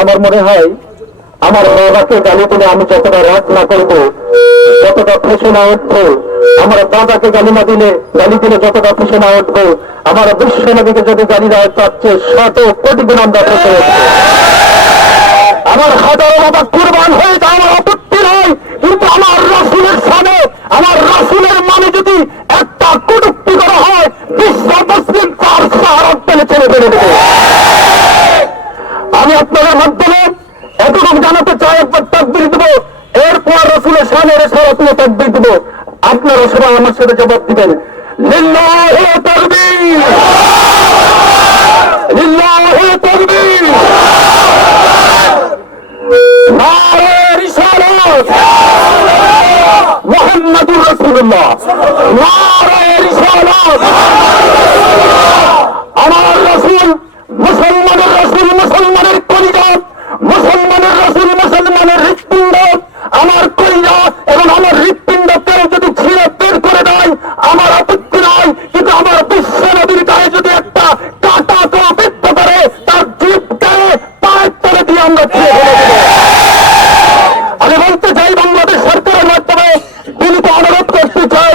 আমার মনে হয় আমার বাবাকে গালি দিলে আমি যতটা রাগ না করব, যতটা ফেসে না উঠবো, আমার দাদাকে গালি না দিলে গালি দিলে যতটা ফেসে না উঠবো, আমার বিশ্ব নদীকে যদি গালি তার চেয়ে শত কোটি গুণ আমরা আমার হাজার বাবা কুরবান হয়ে যায় আমার আপত্তি নয় কিন্তু আমার রাসুলের সামনে আমার রাসুলের মানে যদি একটা কটুক্তি করা হয় বিশ্ব মুসলিম তার সাহারত পেলে ছেড়ে ফেলে দেবে আমি আপনাদের মাধ্যমে এতটুকু জানাতে চাই, একবার তাকবির দেবো। এরপর রসুলের সামনে সরাসরি তাকবির দেবো। আপনারা সবাই আমার সাথে জবাব দিবেন। মুহাম্মাদুর রাসূলুল্লাহ নারে রিসালাত আমার রাসূল মুসলমানের রাসূল মুসলমানের কলিজাত মুসলমানের রাসূল মুসলমানের হৃৎপিণ্ড আমার কলিজা এবং আমার হৃৎপিণ্ড কেউ যদি ছিঁড়ে বের করে দেয় আমার আপত্তি নাই কিন্তু আমার বিশ্ব নদীর গায়ে যদি একটা কাটা কেউ বৃত্ত করে তার জীবকে পায়ের তলে দিয়ে আমরা ছিঁড়ে ফেলে দেবো আমি বলতে চাই বাংলাদেশ সরকারের মাধ্যমে বিনীত অনুরোধ করতে চাই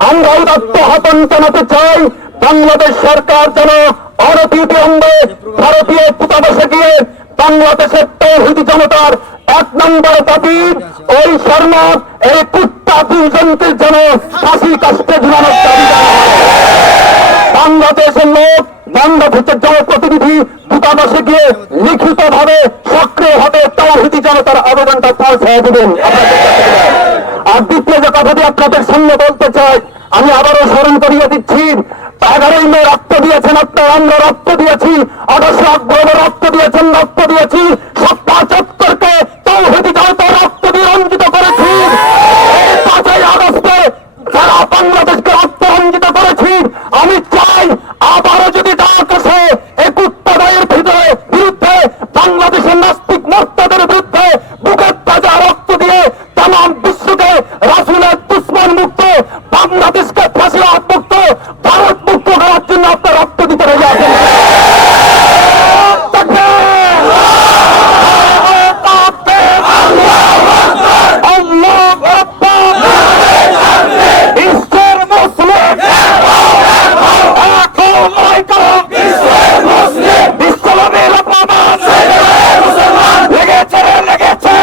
আমরা আহ্বান জানাতে চাই বাংলাদেশ সরকার যেন অনতিবিলম্বে ভারতীয় দূতাবাসে গিয়ে বাংলাদেশের তৌহিদি জনতার এক নম্বর দাবি, ওই শর্মা, এই কুত্তা দুজনকে যেন ফাঁসি কাস্তে ঝুলানোর দাবি বাংলাদেশের লোক, বাংলাদেশের জনপ্রতিনিধি দূতাবাসে গিয়ে লিখিত ভাবে সক্রিয় ভাবে তৌহিদি জনতার আবেদনটা পৌঁছায় দেবেন। আর দ্বিতীয় যে কথাটি আপনাদের সামনে বলতে চাই আমি আবারও স্মরণ করিয়ে দিচ্ছি এগারোই মে রক্ত দিয়েছেন আপনার আমরা রক্ত দিয়েছি আঠাশে অক্টোবর রক্ত দিয়েছেন রক্ত দিয়েছি সপ্তাহ চত্বরকে তৌহিদি জনতা রক্ত দিয়ে রঞ্জিত করেছি এই পাঁচই আগস্টে যারা বাংলাদেশকে রক্ত রঞ্জিত করেছি আমি চাই আবারও যদি ডাক আসে এই কুত্তাদায়ের ভিতরে বিরুদ্ধে বাংলাদেশের নাস্তিক মর্তাদের বিরুদ্ধে বুকের তাজা রক্ত দিয়ে তাম বিশ্বকে রাসুলের দুশ্মন মুক্ত বাংলাদেশকে ফাঁসি মুক্ত ভারত মুক্ত করার জন্য আপনার রক্ত দিতে রয়ে আছেন আল্লাহ আকবার বিশ্বের মুসলিম বিশ্বনবীর অপমান লেগেছে লেগেছে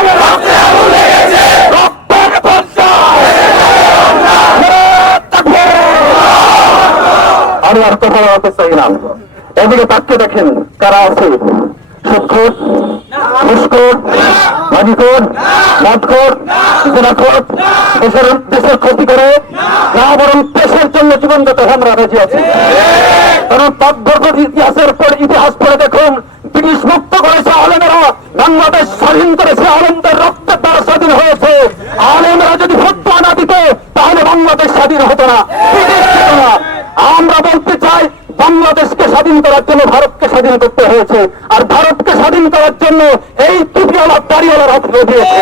রক্তের বন্যায় আমি আর কথা বলতে চাই না এদিকে তাকিয়ে দেখেন কারা আছে? ক্ষতি করে আমরা কারণ ইতিহাসের পর ইতিহাস পড়ে দেখুন, ব্রিটিশ মুক্ত করেছে আলেমেরা, বাংলাদেশ স্বাধীন করেছে আলেমদের রক্তের দ্বারা স্বাধীন হয়েছে আলেমেরা যদি ফতোয়া না দিত তাহলে বাংলাদেশ স্বাধীন হতো না ব্রিটিশ ছিল না আমরা বলতে চাই বাংলাদেশকে স্বাধীন করার জন্য ভারতকে স্বাধীন করতে হয়েছে। আর ভারতকে স্বাধীন করার জন্য এই টুপিওয়ালা দাড়িওয়ালা হাত দিয়েছে